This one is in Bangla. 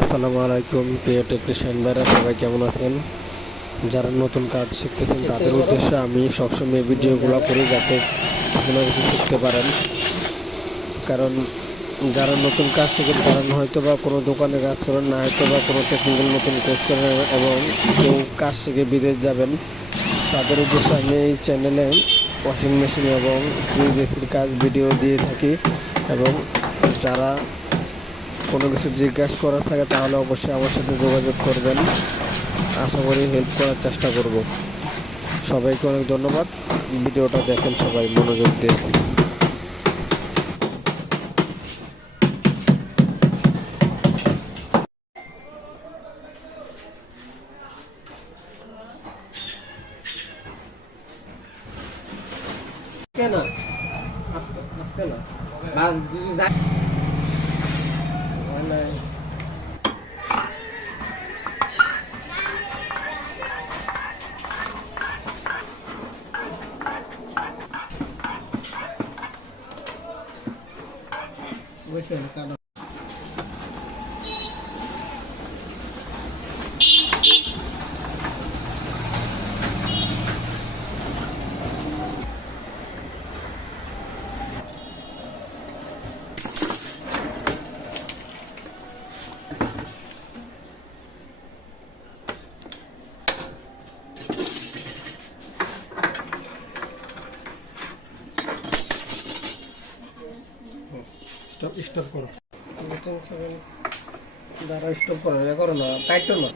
আসসালামু আলাইকুম প্রিয় টেকনিশিয়ান ভাইরা, সবাই কেমন আছেন? যারা নতুন কাজ শিখতেছেন তাদের উদ্দেশ্যে আমি সবসময় ভিডিওগুলো করি যাতে আপনারা কিছু শিখতে পারেন। কারণ যারা নতুন কাজ শিখেন তারা হয়তো বা কোনো দোকানে কাজ করেন, না হয়তো বা কোনো টেকনিক্যাল নতুন কোর্স করেন এবং কেউ কাজ শিখে বিদেশ যাবেন, তাদের উদ্দেশ্যে আমি এই চ্যানেলে ওয়াশিং মেশিন এবং ফ্রিজ এসির কাজ ভিডিও দিয়ে থাকি। এবং যারা কোনো কিছু জিজ্ঞাসা করার থাকে তাহলে অবশ্যই আমার সাথে যোগাযোগ করবেন। আশা করি হেল্প করার চেষ্টা করব। সবাইকে অনেক ধন্যবাদ। ভিডিওটা দেখেন সবাই মনোযোগ দিয়ে। কেন আজকে না বসে কেন স্টপ স্টপ করো, দাঁড়া, স্টপ করো, করো না, টাইট করো না।